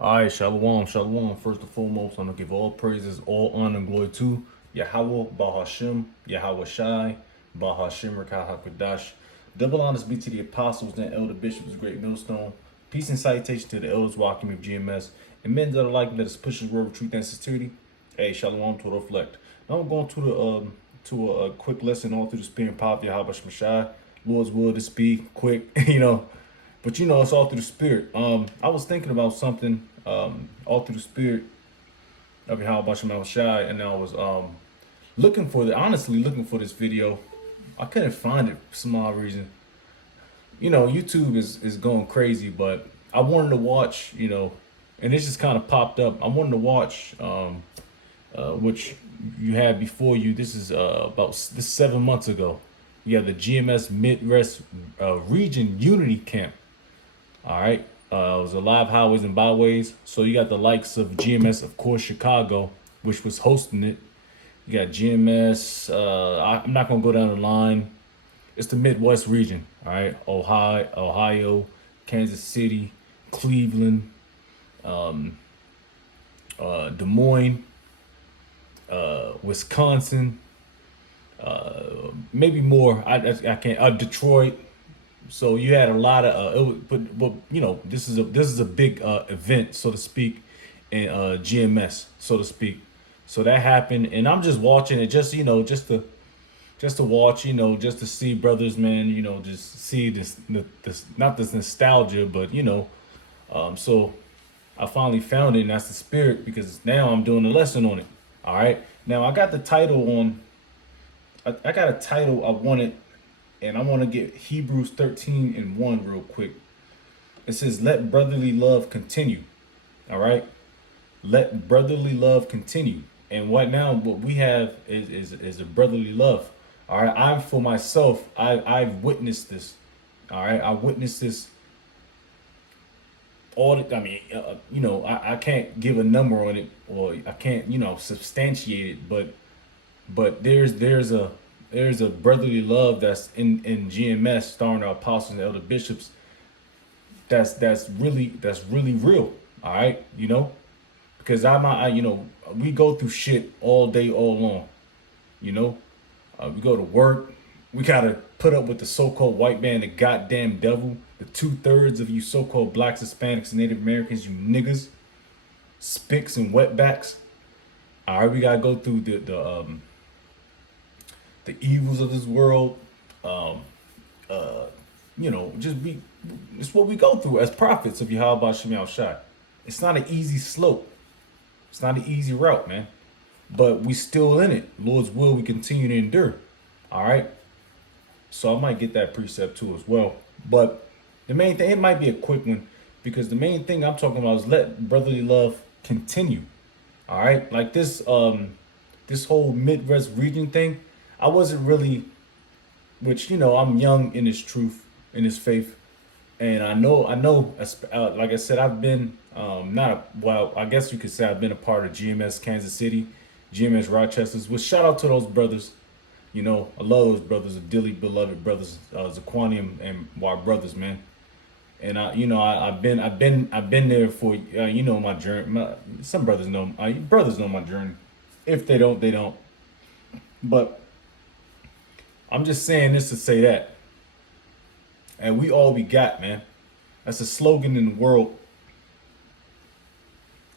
All right, Shalom, Shalom. First and foremost, I'm gonna give all praises, all honor, and glory to Yahweh, Bahashem, Yahweh Shai, Bahashem, Rakah HaKadash. Double honors be to the apostles and elder bishops, great millstone. Peace and salutation to the elders walking with GMS and men that are like me that is pushing the word of truth and sincerity. Hey, Shalom to reflect. Now I'm going to the a quick lesson all through the spirit and power of Yahweh Shai. Lord's will to speak quick, but it's all through the spirit. I was thinking about something all through the spirit of Yahweh Shem Shai, and I was honestly looking for this video. I couldn't find it for some odd reason. YouTube is going crazy, but I wanted to watch, and it just kind of popped up. I wanted to watch which you had before you. This is about this 7 months ago. You have the GMS Midwest Region Unity Camp. All right. It was a live highways and byways. So you got the likes of GMS, of course, Chicago, which was hosting it. You got GMS. I'm not gonna go down the line. It's the Midwest region. All right. Ohio, Kansas City, Cleveland, Des Moines, Wisconsin, maybe more. I can't. Detroit. So you had a lot of but this is a big event, so to speak, in GMS, so to speak. So that happened, and I'm just watching it, just to watch, just to see brothers, man, just see this not this nostalgia, but so I finally found it, and that's the spirit, because now I'm doing a lesson on it. All right, now I got the title on. I got a title I wanted, and I want to get Hebrews 13 and 1 real quick. It says, let brotherly love continue. All right. Let brotherly love continue. And what we have is a brotherly love. All right. I'm for myself. I've witnessed this. All right. I witnessed this I can't give a number on it, or I can't, substantiate it, but there's a brotherly love that's in GMS, starring our apostles and elder bishops. That's really real. All right, because we go through shit all day, all long. You know, we go to work. We gotta put up with the so-called white man, the goddamn devil, the 2/3 of you so-called blacks, Hispanics, and Native Americans, you niggas, spicks and wetbacks. All right, we gotta go through the evils of this world. Just be. It's what we go through as prophets of Yahweh Shem Shai. It's not an easy slope. It's not an easy route, man. But we still in it. Lord's will, we continue to endure. All right. So I might get that precept too as well. But the main thing, it might be a quick one, because the main thing I'm talking about is let brotherly love continue. All right. Like this whole Midwest region thing, I wasn't really, which, I'm young in this truth, in this faith. And I know, like I said, I've been, I guess you could say I've been a part of GMS Kansas City, GMS Rochester's, which shout out to those brothers. I love those brothers, the dearly beloved brothers, Zaquanium and our brothers, man. And I've been there for, my journey. Some brothers know, brothers know my journey. If they don't, they don't. But I'm just saying this to say that. And we all we got, man. That's a slogan in the world,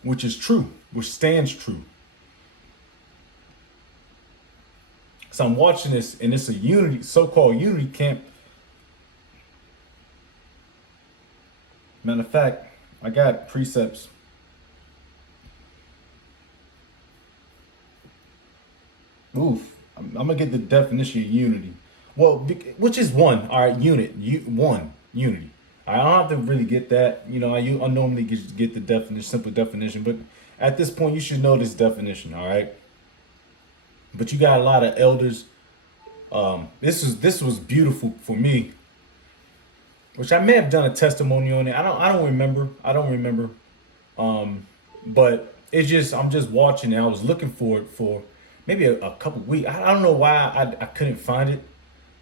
which is true, which stands true. So I'm watching this, and it's a unity, so-called unity camp. Matter of fact, I got precepts. Oof. I'm gonna get the definition of unity. Well, which is one. All right, one unity. I don't have to really get that. I normally get the definition, simple definition, but at this point, you should know this definition. All right. But you got a lot of elders. This was beautiful for me, which I may have done a testimony on it. I don't remember. But I'm just watching it. I was looking for it for maybe a couple weeks. I don't know why I couldn't find it,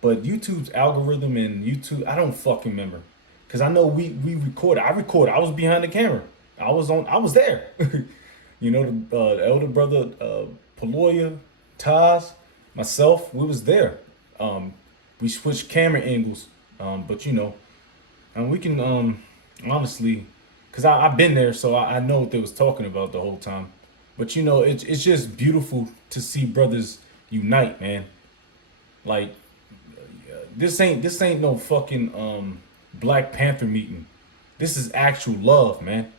but YouTube's algorithm and YouTube, I don't fucking remember. Cause I know we recorded. I recorded. I was behind the camera. I was there. You know, the elder brother, Paloya, Taz, myself, we was there. We switched camera angles, but you know, and we can honestly, cause I've been there, so I know what they was talking about the whole time. But you know, it's just beautiful to see brothers unite, man. Like this ain't no fucking Black Panther meeting. This is actual love, man.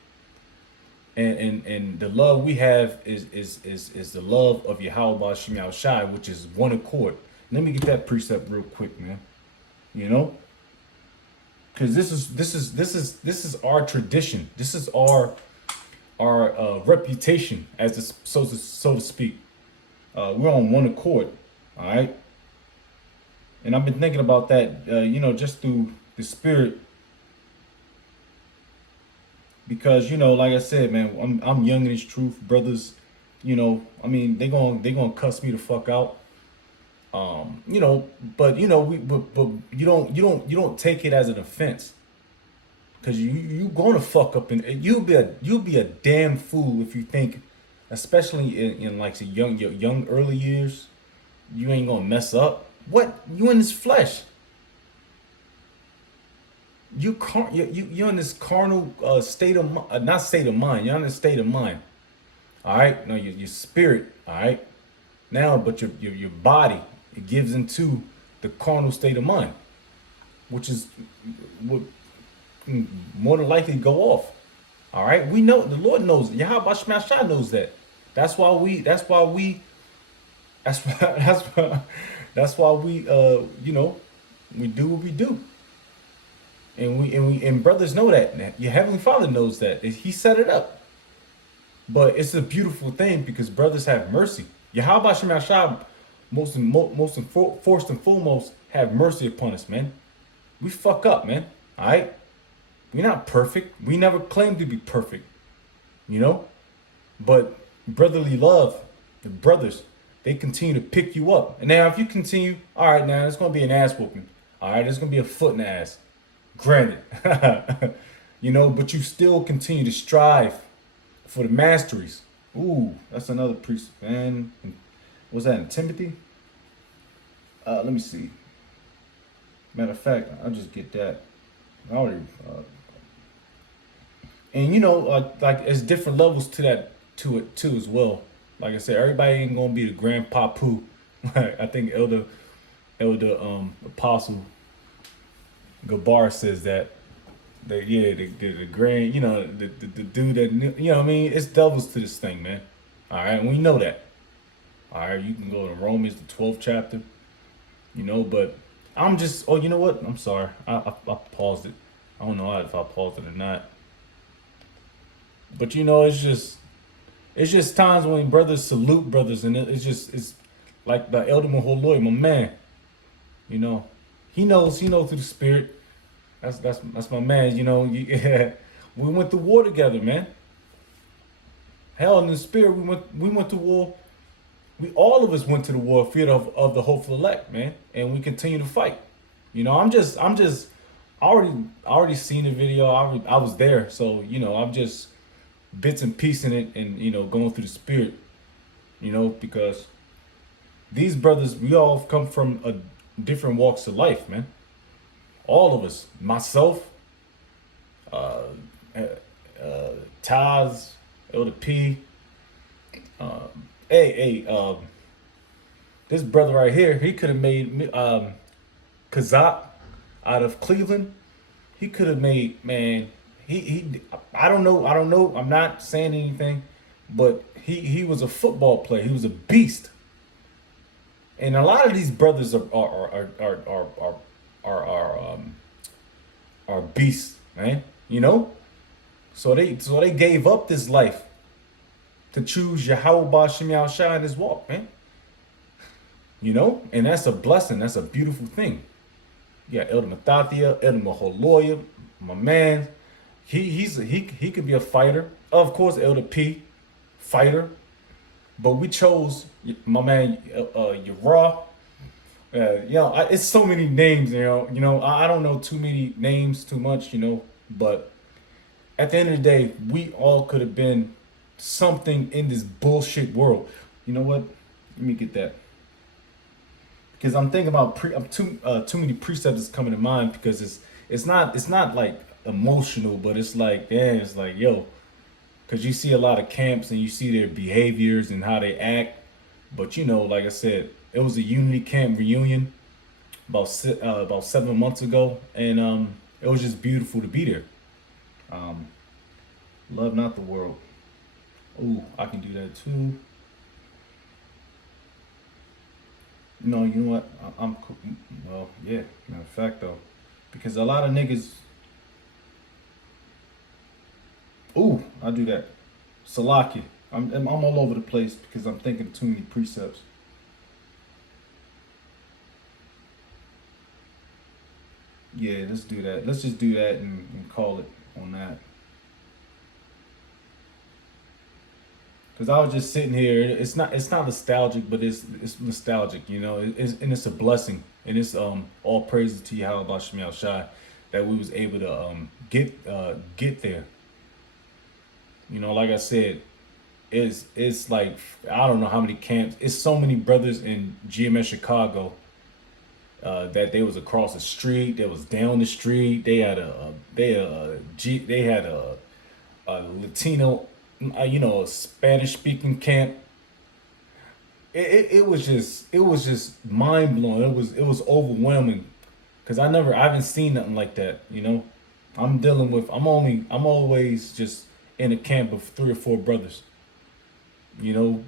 And the love we have is the love of Yahweh Shem Shai, which is one accord. Let me get that precept real quick, man. You know, because this is our tradition. This is our reputation, as the, so to speak. We're on one accord, all right. And I've been thinking about that, you know, just through the spirit, because you know, like I said, man, I'm young in this truth, brothers. You know, I mean, they gonna cuss me the fuck out. You know, but you know, but you don't take it as an offense, because you gonna fuck up, and you'll be a damn fool if you think, especially in like the your young early years, you ain't gonna mess up. What, you in this flesh? You're in this carnal state of not state of mind. You're in this state of mind. All right. No, your spirit. All right. Now, but your body, it gives into the carnal state of mind, which is what more than likely go off. All right. We know, the Lord knows. Yahweh Shemashah knows that. That's why we. That's why we. That's why. That's why. That's why we. You know, we do what we do. And brothers know that. Your heavenly Father knows that. He set it up. But it's a beautiful thing because brothers have mercy. Yahweh Shem Yahshua, first and foremost, have mercy upon us, man. We fuck up, man. All right. We're not perfect. We never claim to be perfect, you know. But brotherly love, the brothers, they continue to pick you up. And now, if you continue, all right, now it's gonna be an ass whooping. All right, it's gonna be a foot in the ass. Granted, you know, but you still continue to strive for the masteries. Ooh, that's another precept, man. Was that in Timothy? Let me see. Matter of fact, I'll just get that. I already. And you know, like there's different levels to that, to it too as well. Like I said, everybody ain't gonna be the grandpa poo. I think elder apostle Gabar says that the grand, you know, the dude that, you know what I mean, it's devils to this thing, man. All right, and we know that. All right, you can go to Romans, the 12th chapter, you know, but I'm just, oh, you know what? I'm sorry. I paused it. I don't know if I paused it or not. But you know, it's just times when brothers salute brothers, and it's like the Elder Maholoy, my man. You know, he knows through the spirit. That's my man. You know, we went to war together, man. Hell, in the spirit, we went to war. We all of us went to the warfield of the hopeful elect, man, and we continue to fight. You know, I'm just I already seen the video. I was there, so you know, I'm just bits and pieces in it, and you know, going through the spirit. You know, because these brothers, we all come from a different walks of life, man. All of us, myself, Taz, Elder P, this brother right here, he could have made Kazak out of Cleveland. He could have made, man. I don't know. I'm not saying anything, but he was a football player. He was a beast. And a lot of these brothers are beasts, man. You know, so they gave up this life to choose Yahweh Shem Yahushua in his walk, man. You know, and that's a blessing. That's a beautiful thing. You got Elder Mathathia, Elder Maholoya, my man. He could be a fighter. Of course, Elder P, fighter. But we chose my man Yara. You know, it's so many names. You know, I don't know too many names too much. You know, but at the end of the day, we all could have been something in this bullshit world. You know what? Let me get that because I'm thinking about too many precepts coming to mind because it's not like emotional, but it's like damn, it's like yo, because you see a lot of camps and you see their behaviors and how they act. But you know, like I said, it was a Unity camp reunion about 7 months ago, and it was just beautiful to be there. Um, Love not the world. Ooh, I can do that too. No, you know what? I'm well, yeah. Matter of fact, though, because a lot of niggas. Ooh, I do that. Salaki. I'm all over the place because I'm thinking too many precepts. Yeah, let's do that. Let's just do that and call it on that. Because I was just sitting here. It's not nostalgic, but it's nostalgic. You know, and it's a blessing, and it's all praises to Yahweh Shemel Shai that we was able to get there. You know, like I said, it's like I don't know how many camps. It's so many brothers in GMS Chicago that they was across the street. They was down the street. They had a Latino, you know, a Spanish speaking camp. It was just mind blowing. It was overwhelming because I haven't seen nothing like that. You know, I'm always just in a camp of 3 or 4 brothers. You know,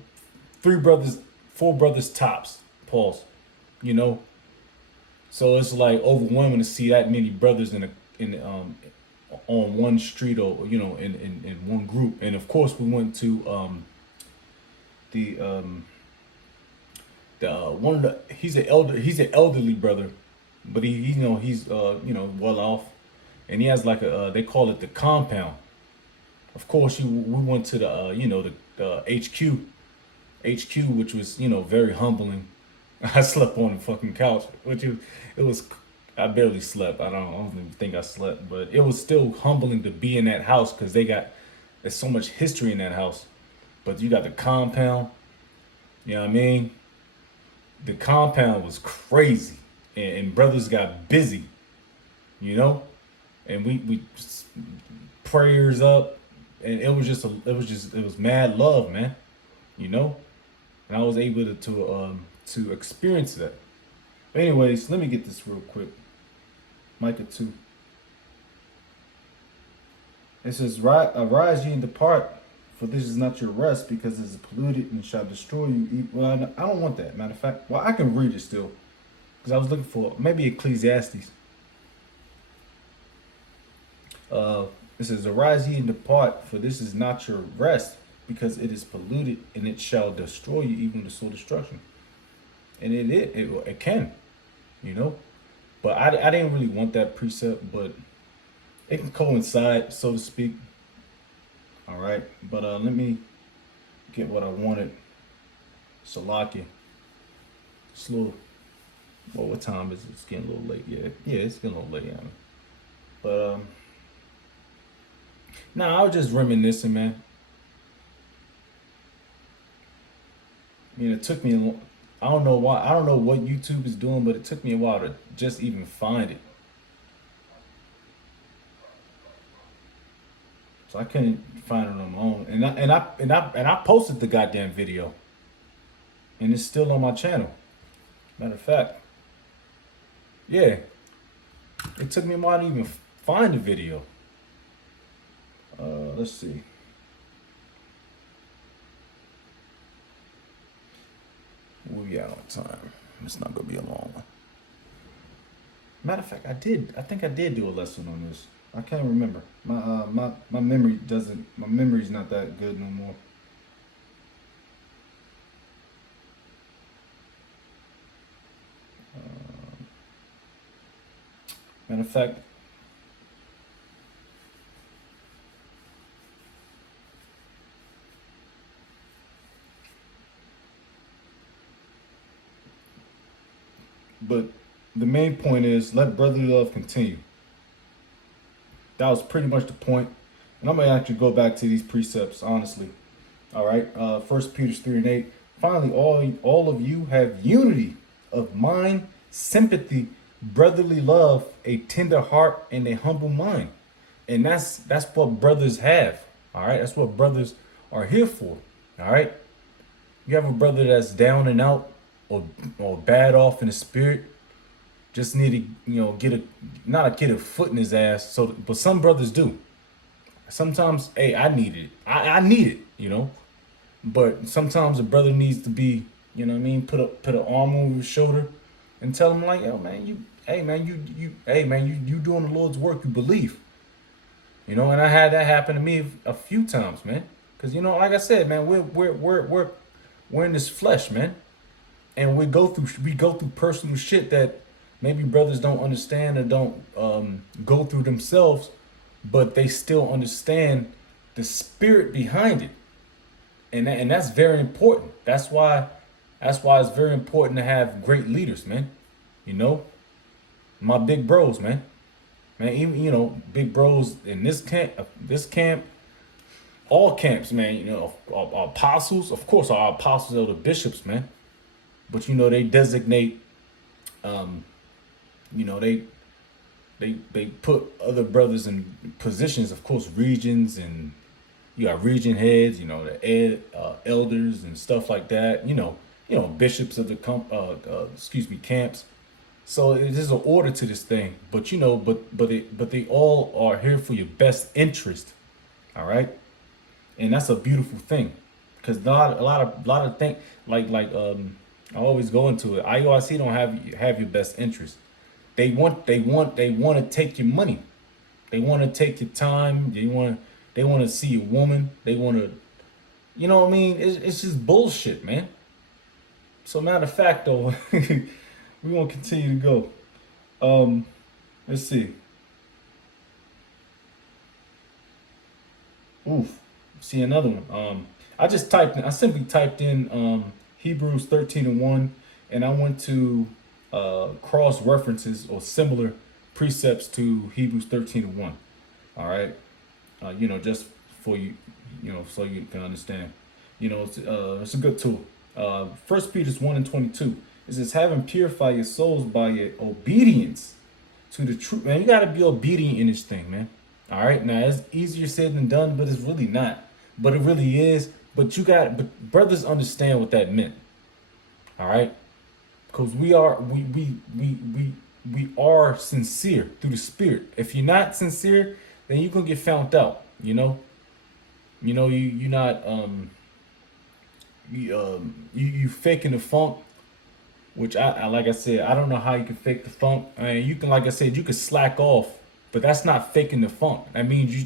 3 brothers, 4 brothers tops. Pause. You know, so it's like overwhelming to see that many brothers in on one street or you know in one group. And of course we went to the one of the he's an elderly brother, but you know he's you know well off, and he has like a they call it the compound. Of course we went to the you know the HQ, which was you know very humbling. I slept on the fucking couch, it was I barely slept. I don't even think I slept, but it was still humbling to be in that house because there's so much history in that house. But you got the compound, you know what I mean? The compound was crazy, and brothers got busy, you know, and we prayers up, and it was mad love, man, you know, and I was able to experience that. Anyways, let me get this real quick. Micah 2. It says, Arise ye and depart, for this is not your rest, because it is polluted and shall destroy you. Well, I don't want that. Matter of fact, well, I can read it still, because I was looking for maybe Ecclesiastes. Uh, it says, Arise ye and depart, for this is not your rest, because it is polluted and it shall destroy you, even to soul destruction. And it can, you know. But I didn't really want that precept, but it can coincide, so to speak. All right, but let me get what I wanted. Salaki. Slow. Well, what time is it? It's getting a little late. Yeah, it's getting a little late. But nah, I was just reminiscing, man. I mean, it took me. I don't know why. I don't know what YouTube is doing, but it took me a while to just even find it. So I couldn't find it on my own, and I posted the goddamn video, and it's still on my channel. Matter of fact, yeah, it took me a while to even find the video. Let's see. We'll be out on time. It's not gonna be a long one. Matter of fact, I did. I think I did do a lesson on this. I can't remember. My memory doesn't. My memory's not that good no more. Matter of fact, but the main point is let brotherly love continue. That was pretty much the point. And I'm gonna actually go back to these precepts honestly. All right. 1 Peter 3:8. Finally, all of you have unity of mind, sympathy, brotherly love, a tender heart, and a humble mind. And that's what brothers have. All right. That's what brothers are here for. All right. You have a brother that's down and out or bad off in the spirit, just need to, get a not a get a foot in his ass. So, but some brothers do. Sometimes, hey, I need it. I need it, But sometimes a brother needs to be, what I mean, put an arm over his shoulder and tell him like, yo, man, hey man, you doing the Lord's work, you believe. And I had that happen to me a few times, man. Cause like I said, man, we're in this flesh, man. And we go through personal shit that maybe brothers don't understand or don't go through themselves, but they still understand the spirit behind it, and that's very important. That's why it's very important to have great leaders, man. You know, my big bros, man. Even big bros in this camp, all camps, man. Our apostles, of course, our apostles are the bishops, man. But they designate, um, they they put other brothers in positions, of course, regions, and you got region heads, elders and stuff like that. Bishops of the camps. So there's an order to this thing, but they all are here for your best interest. All right, and that's a beautiful thing, because a lot of things I always go into it. IUIC don't have your best interest. They want to take your money. They want to take your time. They want to see a woman. They want to, what I mean? It's just bullshit, man. So matter of fact, though, we want to continue to go. Let's see. Oof. See another one. I simply typed in Hebrews 13:1, and I went to cross references or similar precepts to Hebrews 13:1. All right. Just for you, so you can understand. It's a good tool. 1 Peter 1:22. It says, having purified your souls by your obedience to the truth. Man, you got to be obedient in this thing, man. All right. Now, it's easier said than done, but it's really not. But it really is. But brothers understand what that meant. All right. Because we are sincere through the spirit. If you're not sincere, then you're gonna get found out. You're not you faking the funk, which I like I said, I don't know how you can fake the funk. I mean, you can, like I said, you can slack off, but that's not faking the funk. That means you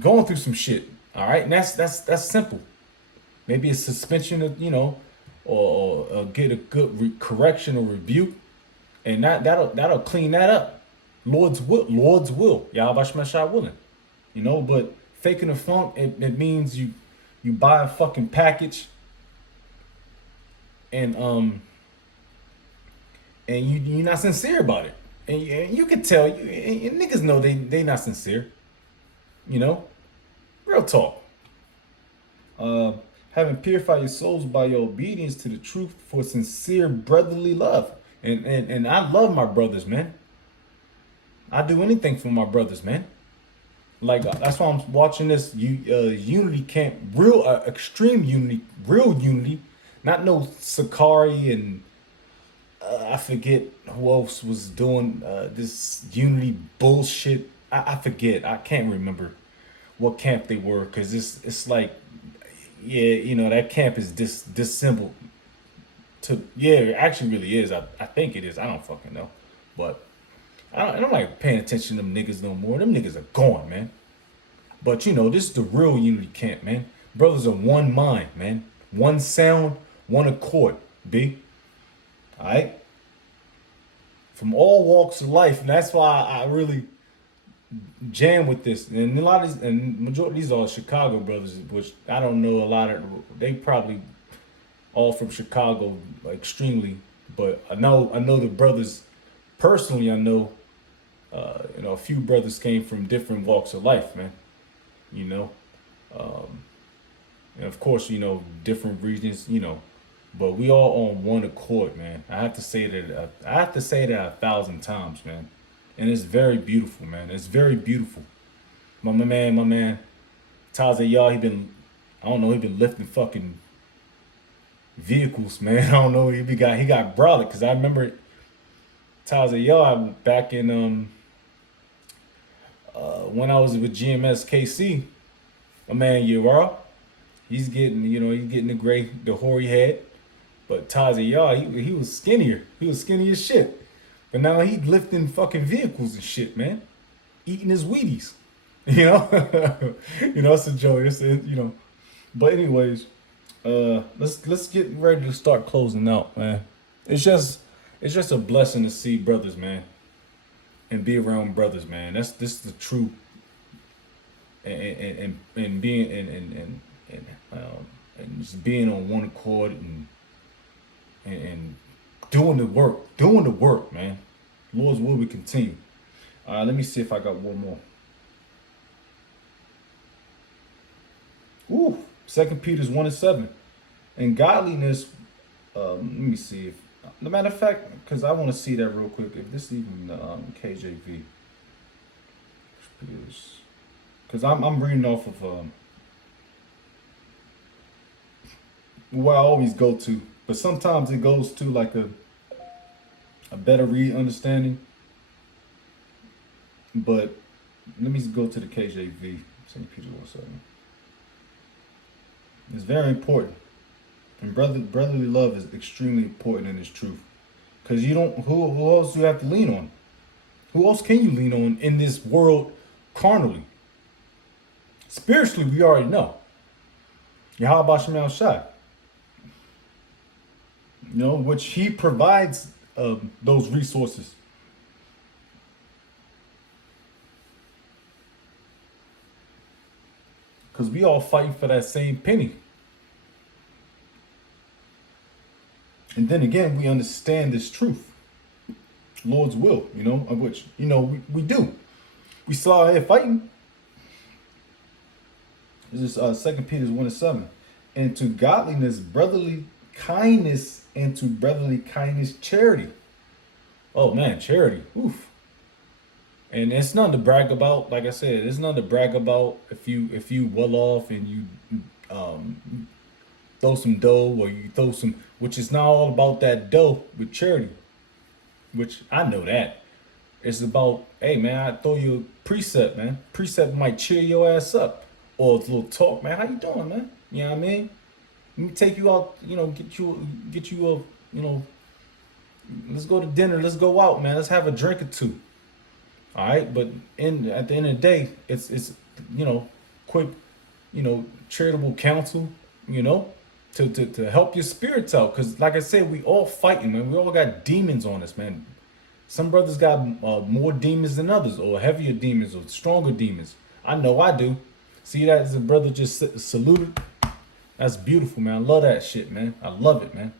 going through some shit. All right, and that's simple. Maybe a suspension of or get a good correction or rebuke, and that'll clean that up. Lord's will. Yahweh Shemashah willing. But faking the funk, it means you buy a fucking package, and you're not sincere about it, and you can tell and niggas know they not sincere. Real talk. Having purified your souls by your obedience to the truth for sincere brotherly love. And I love my brothers, man. I do anything for my brothers, man. Like, that's why I'm watching this unity camp, real extreme unity, real unity, not no Sakari and I forget who else was doing this unity bullshit. I forget. I can't remember what camp they were, because it's like, yeah, that camp is dissembled it actually really is. I think it is. I don't fucking know. But I'm like paying attention to them niggas no more. Them niggas are gone, man. But this is the real unity camp, man. Brothers are one mind, man. One sound, one accord, B. Alright? From all walks of life. And that's why I really jam with this. And a lot of these, and majority of these are Chicago brothers, which I don't know a lot of. They probably all from Chicago extremely, but I know the brothers personally. I know a few brothers came from different walks of life, man. You know, um, and of course, different regions, but we all on one accord, man. I have to say that. I have to say that 1,000 times, man. And it's very beautiful, man. It's very beautiful. My man, Taza, y'all, I don't know, he been lifting fucking vehicles, man. I don't know, he got brolic, cause I remember Taza, y'all, back in when I was with GMS KC, my man Yara, he's getting the hoary head. But Taza, y'all, he was skinnier. He was skinny as shit. But now he lifting fucking vehicles and shit, man. Eating his Wheaties. It's a joke. But anyways, let's get ready to start closing out, man. It's just a blessing to see brothers, man, and be around brothers, man. This is the truth, and being and just being on one accord and doing the work, man. Lord's will we continue. Let me see if I got one more. Ooh, 2 Peter 1:7. And godliness, let me see if, the matter of fact, because I want to see that real quick, if this is even the KJV. Because I'm reading off of where I always go to, but sometimes it goes to like a better read understanding. But let me go to the KJV, 2 Peter 1:7. It's very important. And brotherly love is extremely important in this truth. Because who else do you have to lean on? Who else can you lean on in this world carnally? Spiritually, we already know. Yahweh Shemal Shai. Which he provides those resources. Because we all fighting for that same penny. And then again, we understand this truth. Lord's will, of which, we do. We still out here fighting. This is 2 Peter 1:7. And to godliness, brotherly kindness, and to brotherly kindness, charity. Oh man, charity. Oof. And it's nothing to brag about. Like I said, it's nothing to brag about if you well off and you throw some dough, or you throw some, which is not all about that dough with charity, which I know that. It's about, hey man, I throw you a precept, man. Precept might cheer your ass up. Or a little talk, man. How you doing, man? You know what I mean? Let me take you out, get you a, let's go to dinner, let's go out, man. Let's have a drink or two. All right, but at the end of the day, it's quick, charitable counsel, to help your spirits out. Because like I said, we all fighting, man. We all got demons on us, man. Some brothers got more demons than others, or heavier demons, or stronger demons. I know I do. See that as a brother just saluted? That's beautiful, man. I love that shit, man. I love it, man.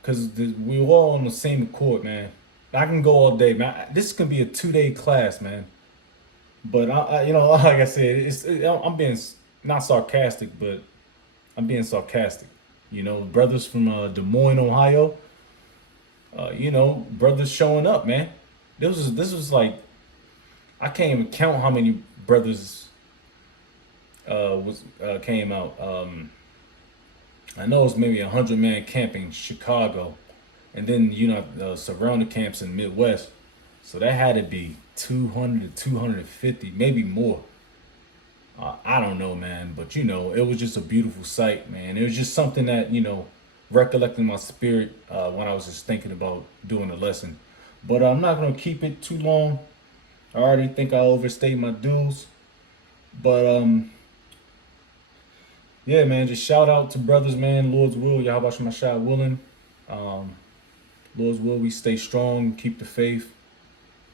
Because we're all on the same accord, man. I can go all day, man. This can be a 2-day class, man. But like I said, I'm being not sarcastic, but I'm being sarcastic. Brothers from Des Moines, Ohio. Brothers showing up, man. This was like, I can't even count how many brothers came out. I know it's maybe 100-man camp in Chicago. And then, surrounding camps in Midwest. So that had to be 200 to 250, maybe more. I don't know, man. But, it was just a beautiful sight, man. It was just something that, recollecting my spirit when I was just thinking about doing the lesson. But I'm not going to keep it too long. I already think I overstayed my dues. But, yeah, man, just shout out to brothers, man. Lord's will, Yahweh Shema Shai willing. Lord's will, we stay strong, keep the faith.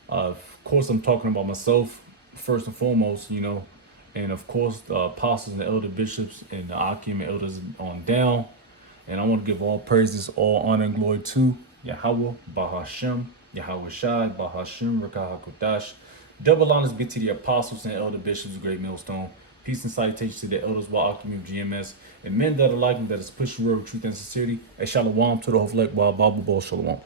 Of course, I'm talking about myself first and foremost, and of course, the apostles and the elder bishops and the Akim and elders on down. And I want to give all praises, all honor and glory to Yahweh, Bahashem, Yahweh Shai, Bahashim, Rakah HaKodash. Double honors be to the apostles and elder bishops of Great Millstone. Peace and salutations to the elders, Wa'akim of GMS, and men that are like them that is pushing road with truth and sincerity. A shalom to the whole fleck, Babu Shalom.